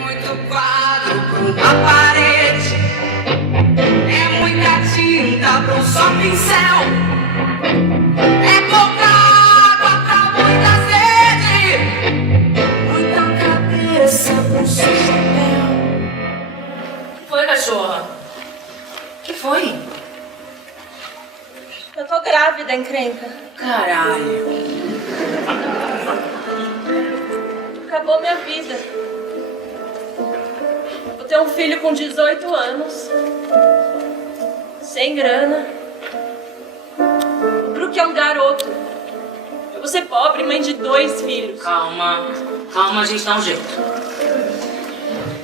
muito quadro pra uma parede, é muita tinta pra um só pincel, é pouca água pra muita sede, muita cabeça pra um só chapéu. Que foi, cachorra? Que foi? Eu tô grávida, encrenca. Caralho. Acabou minha vida. Vou ter um filho com 18 anos. Sem grana. O Brook é um garoto. Eu vou ser pobre, mãe de 2 filhos. Calma. Calma, a gente dá um jeito.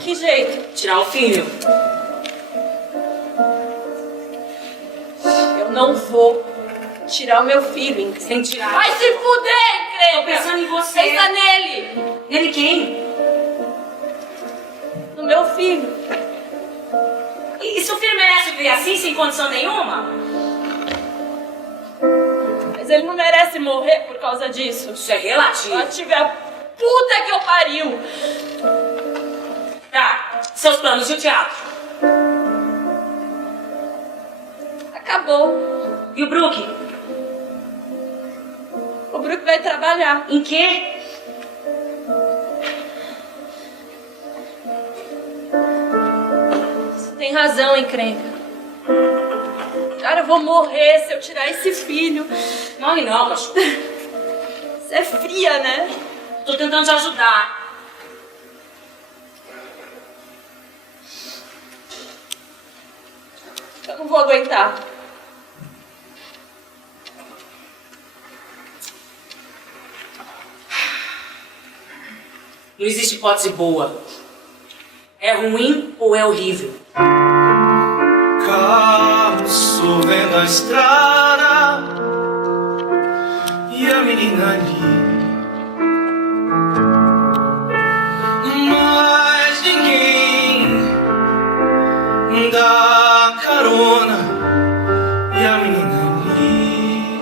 Que jeito? Tirar o filho. Eu não vou tirar o meu filho, encrenca. Sem tirar. Vai se fuder, encrenca! Tô pensando em você. Pensa nele! Nele quem? No meu filho. E seu filho merece viver assim, sem condição nenhuma? Mas ele não merece morrer por causa disso. Isso é relativo. Ela tive a puta que eu pariu. Tá, seus planos de teatro. Acabou. E o Brook? O Brook vai trabalhar. Em quê? Você tem razão, encrenca. Cara, eu vou morrer se eu tirar esse filho. Morre não, cachorro. Você é fria, né? Tô tentando te ajudar. Eu não vou aguentar. Não existe hipótese boa. É ruim ou é horrível? Carro sorvendo a estrada e a menina ali, mas ninguém dá carona e a menina ali.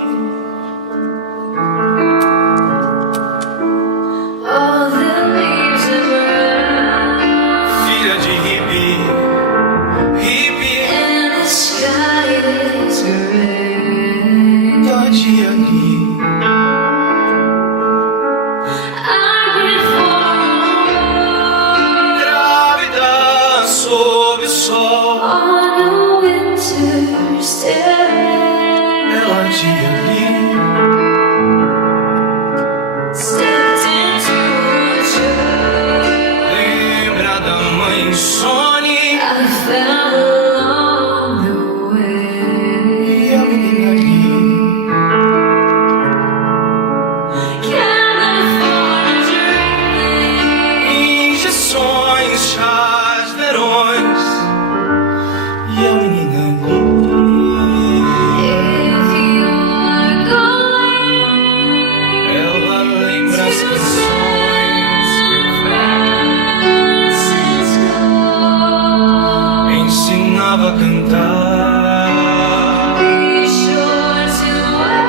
All the leaves are Filha de hippie, hippie, and the sky is gray. tarde ali. I went for Grávida sob o sol, on a winter's day. ela de ali. Stepped into a church. Lembra da mãe Sony I fell along the way. e a menina ali. California dreaming. Injeções, chás, verões e a menina ali. If you are going Ela lembra as canções que ensinava a cantar. be sure to wear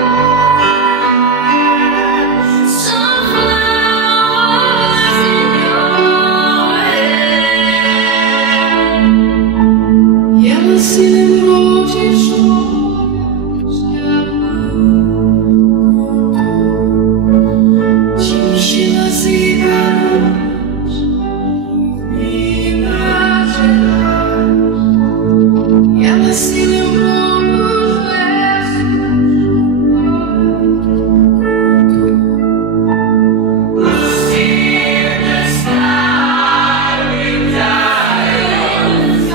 some flowers in your hair. E ela se lembrou de histórias que a mãe contou, de mochilas e caras, Minas Gerais. E ela se lembrou dos versos Lucy in the sky with diamonds.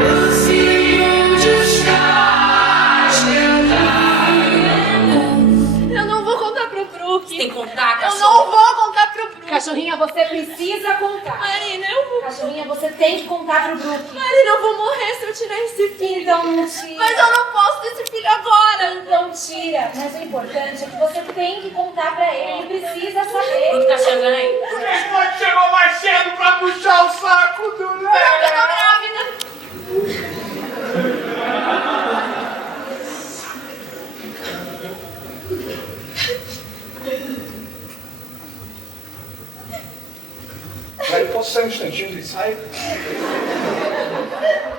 Lucy in the sky with diamonds. Eu não vou contar pro Brook. Tem que contar, Eu cachorro. não vou contar pro Brook. Cachorrinha, você precisa contar. Marina, eu vou. Cachorrinha, você tem que contar pro Brook. Marina, eu vou morrer se eu tirar esse filho. Então não tira. Mas eu não posso ter esse filho agora. Então tira. Mas o importante é que você tem que contar pra ele. Ele precisa O saber. Brook tá chegando aí. Por que pode chegou mais cedo pra puxar o saco do Eu tô Léo? grávida. Posso sair um instantinho do ensaio?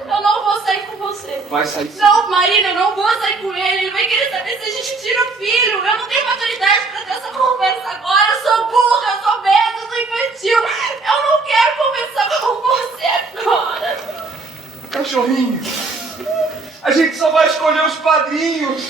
Eu não vou sair com você. Vai sair sim. Não, Marina, eu não vou sair com ele. Ele vai querer saber se a gente tira o filho. Eu não tenho maturidade pra ter essa conversa agora. Eu sou burra, eu sou besta, eu sou infantil. Eu não quero conversar com você agora. Cachorrinho, a gente só vai escolher os padrinhos.